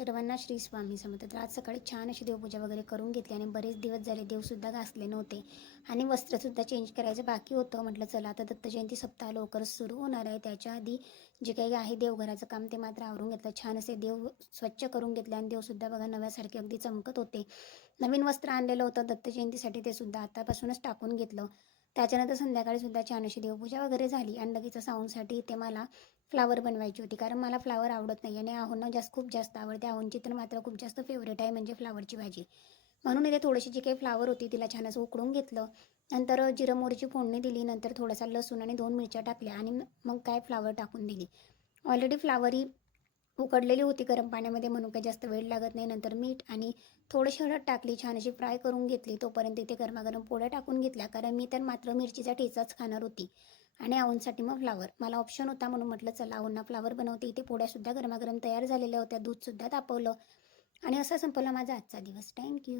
सर्वांना श्री स्वामी समर्थ. तर आज सकाळी छान अशी देवपूजा वगैरे करून घेतली आणि बरेच दिवस झाले देवसुद्धा घासले नव्हते आणि वस्त्रसुद्धा चेंज करायचं बाकी होतं. म्हटलं चला आता दत्तजयंती सप्ताह लवकरच सुरू होणार आहे, त्याच्या आधी जे काही आहे देवघराचं काम ते मात्र आवरून घेतलं. छान असे देव स्वच्छ करून घेतले आणि देवसुद्धा बघा नव्यासारखे अगदी चमकत होते. नवीन वस्त्र आणलेलं होतं दत्तजयंतीसाठी, ते सुद्धा आतापासूनच टाकून घेतलं. त्याच्यानंतर संध्याकाळी सुद्धा छान अशी देवपूजा वगैरे झाली आणि लगेच साऊंडसाठी इथे मला फ्लावर बनवायची होती, कारण मला फ्लावर आवडत नाही आणि आहोंना खूप जास्त आवडते. आहोंची तर मात्र खूप जास्त फेवरेट आहे म्हणजे फ्लावरची भाजी. म्हणून इथे थोडीशी जी काही फ्लावर होती तिला छान असं उकडून घेतलं. नंतर जिरं मोहरीची फोडणी दिली, नंतर थोडासा लसूण आणि 2 मिरच्या टाकल्या आणि मग काय फ्लावर टाकून दिली. ऑलरेडी फ्लावर ही उकडलेली होती गरम पाण्यामध्ये, म्हणून काही जास्त वेळ लागत नाही. नंतर मीठ आणि थोडीशी हळद टाकली, छान अशी फ्राय करून घेतली. तोपर्यंत इथे गरमागरम पोळ्या टाकून घेतल्या, कारण मी तर मात्र मिरचीचा ठेचाच खाणार होती आणि आऊंसाठी मग फ्लावर मला ऑप्शन होता, म्हणून म्हटलं चला आऊंना फ्लावर बनवते. इथे पोळ्यासुद्धा गरमागरम तयार झालेल्या होत्या, दूधसुद्धा तापवलं आणि असा संपला माझा आजचा दिवस. थँक्यू.